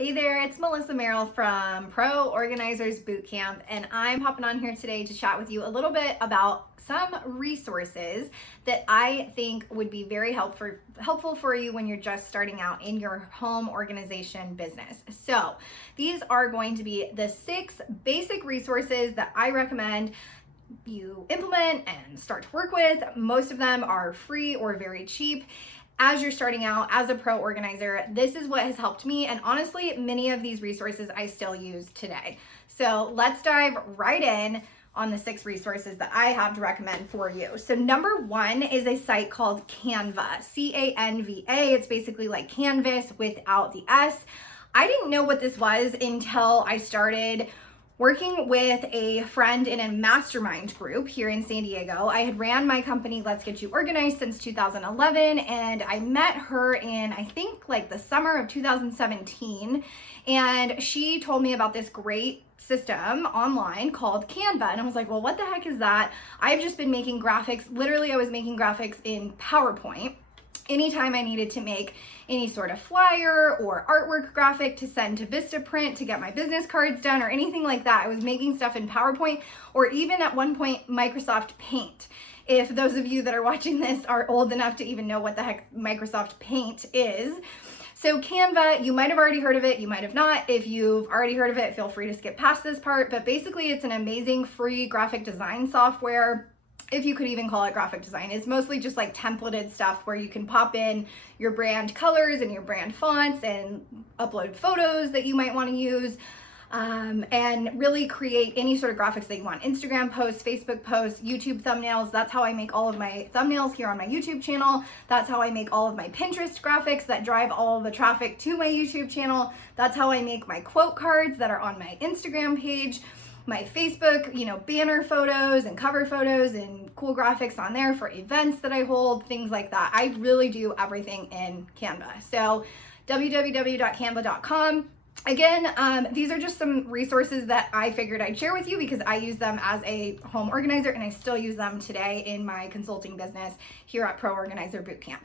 Hey there, it's Melissa Merrill from Pro Organizers Bootcamp, and I'm hopping on here today to chat with you a little bit about some resources that I think would be very helpful for you when you're just starting out in your home organization business. So these are going to be the 6 basic resources that I recommend you implement and start to work with. Most of them are free or very cheap. As you're starting out as a pro organizer, this is what has helped me. And honestly, many of these resources I still use today. So let's dive right in on the 6 resources that I have to recommend for you. So number 1 is a site called Canva, C-A-N-V-A. It's basically like Canvas without the S. I didn't know what this was until I started working with a friend in a mastermind group here in San Diego. I had ran my company, Let's Get You Organized, since 2011, and I met her in, I think, like the summer of 2017, and she told me about this great system online called Canva, and I was like, well, what the heck is that? I've just been making graphics. Literally, I was making graphics in PowerPoint. Anytime I needed to make any sort of flyer or artwork graphic to send to Vistaprint to get my business cards done or anything like that, I was making stuff in PowerPoint or even at one point Microsoft Paint. If those of you that are watching this are old enough to even know what the heck Microsoft Paint is. So Canva, you might have already heard of it, you might have not. If you've already heard of it, feel free to skip past this part, but basically it's an amazing free graphic design software. If you could even call it graphic design. It's mostly just like templated stuff where you can pop in your brand colors and your brand fonts and upload photos that you might want to use, and really create any sort of graphics that you want. Instagram posts, Facebook posts, YouTube thumbnails. That's how I make all of my thumbnails here on my YouTube channel. That's how I make all of my Pinterest graphics that drive all the traffic to my YouTube channel. That's how I make my quote cards that are on my Instagram page. My Facebook, banner photos and cover photos and cool graphics on there for events that I hold, things like that. I really do everything in Canva. So www.canva.com. Again, these are just some resources that I figured I'd share with you because I use them as a home organizer and I still use them today in my consulting business here at Pro Organizer Bootcamp.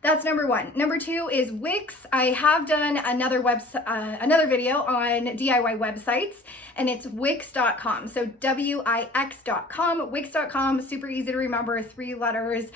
That's number 1. Number 2 is Wix. I have done another video on DIY websites, and it's Wix.com. So Wix.com, Wix.com, super easy to remember, 3 letters.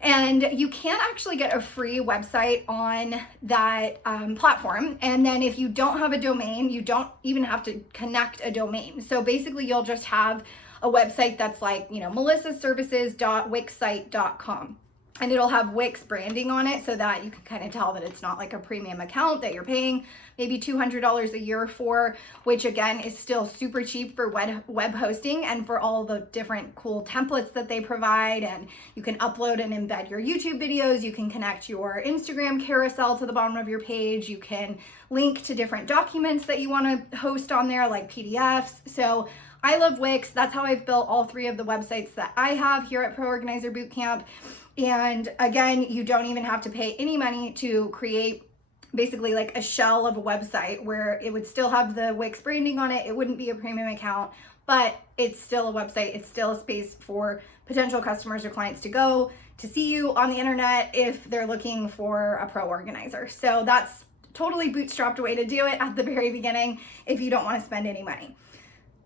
And you can actually get a free website on that platform. And then if you don't have a domain, you don't even have to connect a domain. So basically you'll just have a website that's like, melissaservices.wixsite.com. And it'll have Wix branding on it so that you can kind of tell that it's not like a premium account that you're paying maybe $200 a year for, which again is still super cheap for web hosting and for all the different cool templates that they provide. And you can upload and embed your YouTube videos. You can connect your Instagram carousel to the bottom of your page. You can link to different documents that you want to host on there, like PDFs. So I love Wix. That's how I've built all 3 of the websites that I have here at Pro Organizer Bootcamp. And again, you don't even have to pay any money to create basically like a shell of a website where it would still have the Wix branding on it. It wouldn't be a premium account, but it's still a website. It's still a space for potential customers or clients to go to see you on the internet if they're looking for a pro organizer. So that's totally bootstrapped way to do it at the very beginning if you don't want to spend any money.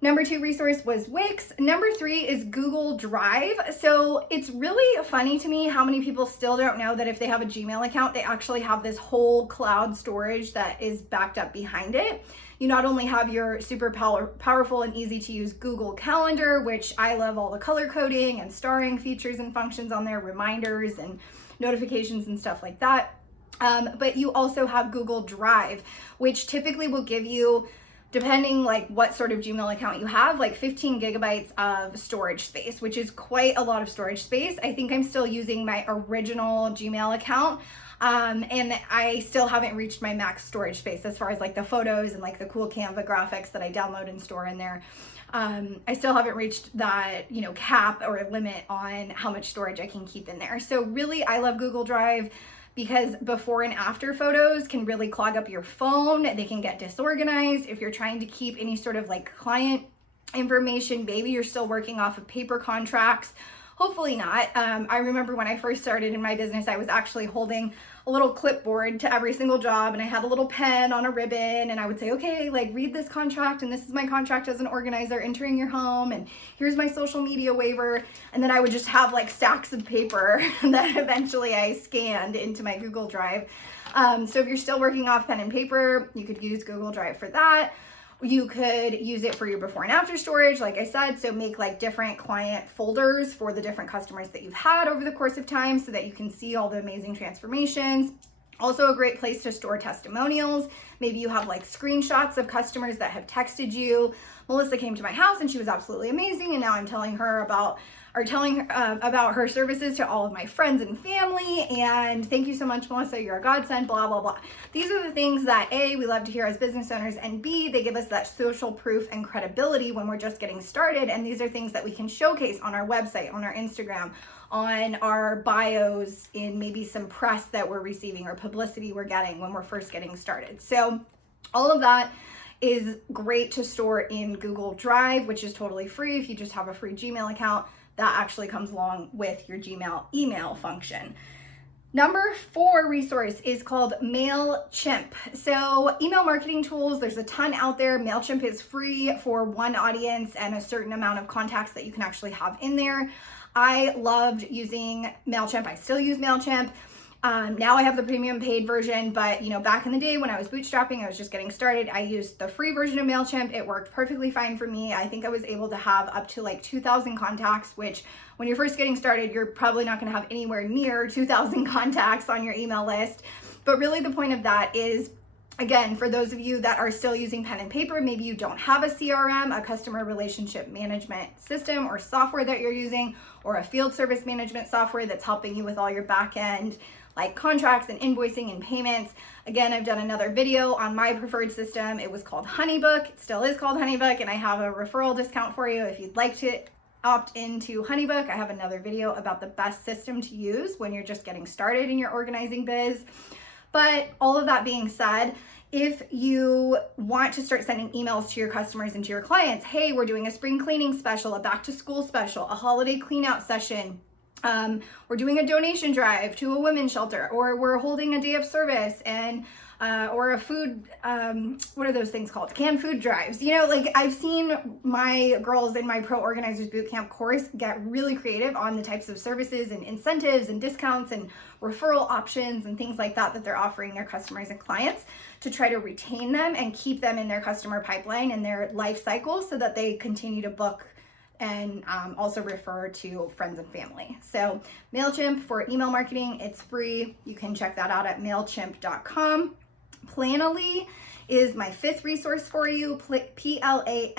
Number 2 resource was Wix. Number 3 is Google Drive. So it's really funny to me how many people still don't know that if they have a Gmail account, they actually have this whole cloud storage that is backed up behind it. You not only have your super powerful and easy to use Google Calendar, which I love all the color coding and starring features and functions on there, reminders and notifications and stuff like that. But you also have Google Drive, which typically will give you, depending like what sort of Gmail account you have, like 15 gigabytes of storage space, which is quite a lot of storage space. I think I'm still using my original Gmail account, and I still haven't reached my max storage space as far as like the photos and like the cool Canva graphics that I download and store in there. I still haven't reached that, cap or limit on how much storage I can keep in there. So really, I love Google Drive because before and after photos can really clog up your phone. They can get disorganized. If you're trying to keep any sort of like client information, maybe you're still working off of paper contracts Hopefully not. I remember when I first started in my business, I was actually holding a little clipboard to every single job, and I had a little pen on a ribbon, and I would say, okay, like read this contract, and this is my contract as an organizer entering your home, and here's my social media waiver. And then I would just have like stacks of paper that eventually I scanned into my Google Drive. So if you're still working off pen and paper, you could use Google Drive for that. You could use it for your before and after storage, like I said, so make like different client folders for the different customers that you've had over the course of time so that you can see all the amazing transformations. Also a great place to store testimonials. Maybe you have like screenshots of customers that have texted you. Melissa came to my house and she was absolutely amazing, and now I'm telling her about her services to all of my friends and family, and thank you so much, Melissa, you're a godsend, blah, blah, blah. These are the things that A, we love to hear as business owners, and B, they give us that social proof and credibility when we're just getting started, and these are things that we can showcase on our website, on our Instagram, on our bios, in maybe some press that we're receiving or publicity we're getting when we're first getting started. So all of that is great to store in Google Drive, which is totally free if you just have a free Gmail account. That actually comes along with your Gmail email function. Number 4 resource is called MailChimp. So email marketing tools, there's a ton out there. MailChimp is free for one audience and a certain amount of contacts that you can actually have in there. I loved using MailChimp. I still use MailChimp. Now I have the premium paid version, but back in the day when I was bootstrapping, I was just getting started, I used the free version of MailChimp. It worked perfectly fine for me. I think I was able to have up to like 2,000 contacts, which when you're first getting started, you're probably not going to have anywhere near 2,000 contacts on your email list. But really the point of that is, again, for those of you that are still using pen and paper, maybe you don't have a CRM, a customer relationship management system or software that you're using, or a field service management software that's helping you with all your back end like contracts and invoicing and payments. Again, I've done another video on my preferred system. It was called Honeybook. It still is called Honeybook, and I have a referral discount for you if you'd like to opt into Honeybook. I have another video about the best system to use when you're just getting started in your organizing biz. But all of that being said, if you want to start sending emails to your customers and to your clients, hey, we're doing a spring cleaning special, a back to school special, a holiday clean out session, we're doing a donation drive to a women's shelter, or we're holding a day of service, and or a food, what are those things called? Canned food drives. Like I've seen my girls in my Pro Organizers Bootcamp course get really creative on the types of services and incentives and discounts and referral options and things like that they're offering their customers and clients to try to retain them and keep them in their customer pipeline and their life cycle so that they continue to book and also refer to friends and family. So MailChimp for email marketing, it's free. You can check that out at MailChimp.com. Planoly is my 5th resource for you, Planoly,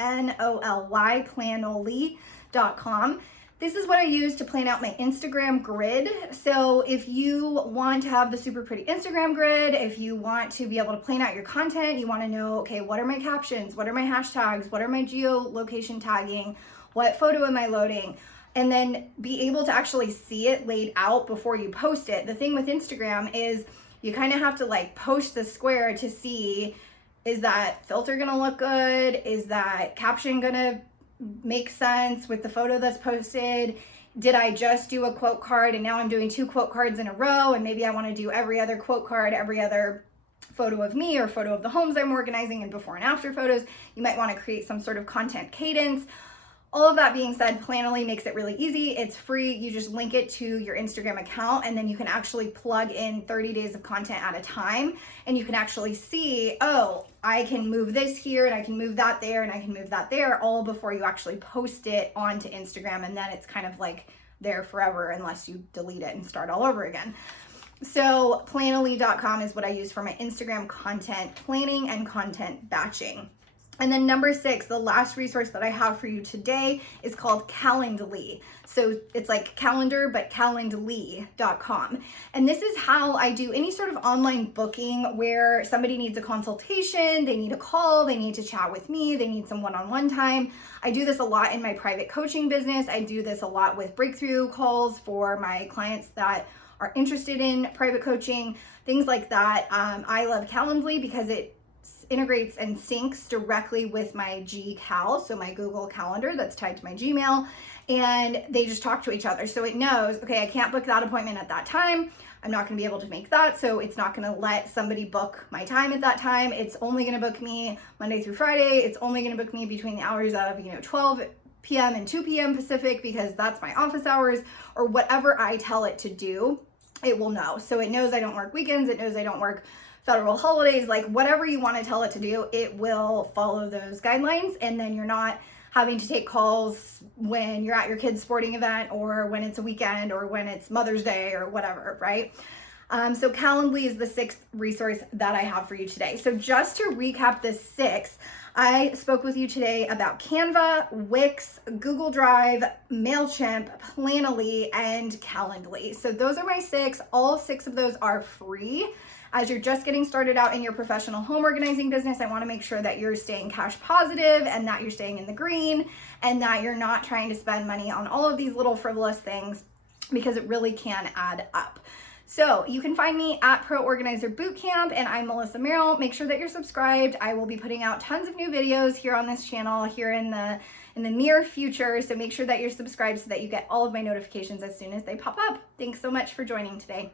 Planoly.com. This is what I use to plan out my Instagram grid. So if you want to have the super pretty Instagram grid, if you want to be able to plan out your content, you want to know, okay, what are my captions? What are my hashtags? What are my geolocation tagging? What photo am I loading? And then be able to actually see it laid out before you post it. The thing with Instagram is you kind of have to like post the square to see, is that filter gonna look good? Is that caption gonna make sense with the photo that's posted? Did I just do a quote card and now I'm doing 2 quote cards in a row, and maybe I want to do every other quote card, every other photo of me or photo of the homes I'm organizing, and before and after photos? You might want to create some sort of content cadence. All of that being said, Planoly makes it really easy. It's free. You just link it to your Instagram account, and then you can actually plug in 30 days of content at a time, and you can actually see, oh, I can move this here, and I can move that there, and I can move that there, all before you actually post it onto Instagram, and then it's kind of like there forever unless you delete it and start all over again. So Planoly.com is what I use for my Instagram content planning and content batching. And then number 6, the last resource that I have for you today is called Calendly. So it's like calendar, but calendly.com. And this is how I do any sort of online booking where somebody needs a consultation, they need a call, they need to chat with me, they need some one-on-one time. I do this a lot in my private coaching business. I do this a lot with breakthrough calls for my clients that are interested in private coaching, things like that. I love Calendly because it integrates and syncs directly with my Gcal, so my Google Calendar that's tied to my Gmail, and they just talk to each other. So it knows, okay, I can't book that appointment at that time. I'm not gonna be able to make that, so it's not gonna let somebody book my time at that time. It's only gonna book me Monday through Friday. It's only gonna book me between the hours of 12 p.m. and 2 p.m. Pacific, because that's my office hours, or whatever I tell it to do, it will know. So it knows I don't work weekends, it knows I don't work federal holidays, like whatever you want to tell it to do, it will follow those guidelines, and then you're not having to take calls when you're at your kid's sporting event, or when it's a weekend, or when it's Mother's Day, or whatever, right? So Calendly is the 6th resource that I have for you today. So just to recap the 6, I spoke with you today about Canva, Wix, Google Drive, MailChimp, Planoly, and Calendly. So those are my 6. All 6 of those are free. As you're just getting started out in your professional home organizing business, I want to make sure that you're staying cash positive, and that you're staying in the green, and that you're not trying to spend money on all of these little frivolous things, because it really can add up. So you can find me at Pro Organizer Bootcamp, and I'm Melissa Merrill. Make sure that you're subscribed. I will be putting out tons of new videos here on this channel here in the near future. So make sure that you're subscribed so that you get all of my notifications as soon as they pop up. Thanks so much for joining today.